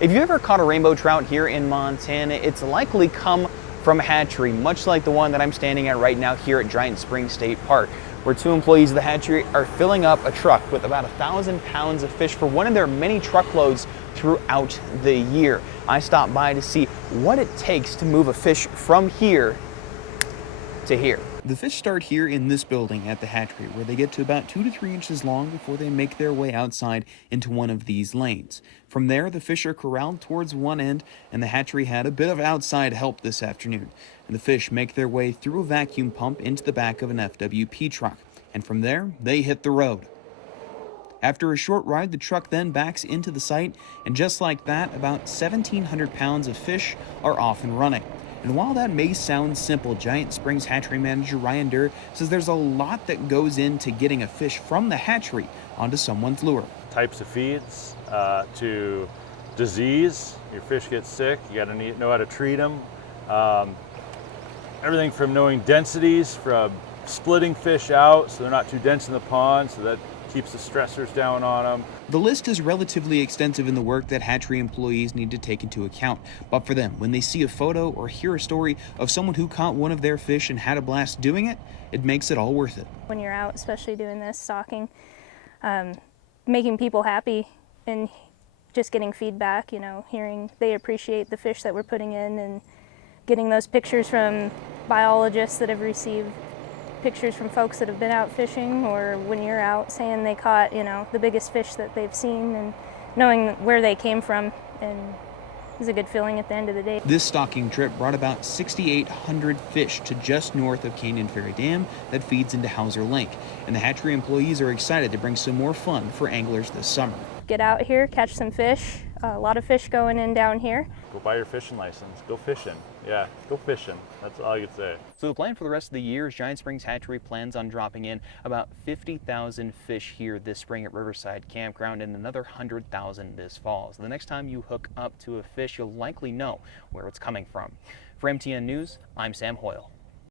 If you've ever caught a rainbow trout here in Montana, it's likely come from a hatchery, much like the one that I'm standing at right now here at Giant Springs State Park, where two employees of the hatchery are filling up a truck with about 1,000 pounds of fish for one of their many truckloads throughout the year. I stopped by to see what it takes to move a fish from here to here. The fish start here in this building at the hatchery, where they get to about 2 to 3 inches long before they make their way outside into one of these lanes. From there, the fish are corralled towards one end, and the hatchery had a bit of outside help this afternoon. And the fish make their way through a vacuum pump into the back of an FWP truck, and from there, they hit the road. After a short ride, the truck then backs into the site, and just like that, about 1,700 pounds of fish are off and running. And while that may sound simple, Giant Springs hatchery manager Ryan Durr says there's a lot that goes into getting a fish from the hatchery onto someone's lure. Types of feeds to disease. Your fish gets sick, you got to know how to treat them. Everything from knowing densities, from splitting fish out so they're not too dense in the pond, so that keeps the stressors down on them. The list is relatively extensive in the work that hatchery employees need to take into account. But for them, when they see a photo or hear a story of someone who caught one of their fish and had a blast doing it, it makes it all worth it. When you're out, especially doing this, stocking, making people happy and just getting feedback, hearing they appreciate the fish that we're putting in, and getting those pictures from biologists that have received pictures from folks that have been out fishing, or when you're out saying they caught, the biggest fish that they've seen, and knowing where they came from, and it's a good feeling at the end of the day. This stocking trip brought about 6,800 fish to just north of Canyon Ferry Dam that feeds into Hauser Lake, and the hatchery employees are excited to bring some more fun for anglers this summer. Get out here, catch some fish, a lot of fish going in down here. Go buy your fishing license, go fishing. Yeah, go fishing. That's all I could say. So the plan for the rest of the year is Giant Springs Hatchery plans on dropping in about 50,000 fish here this spring at Riverside Campground, and another 100,000 this fall. So the next time you hook up to a fish, you'll likely know where it's coming from. For MTN News, I'm Sam Hoyle.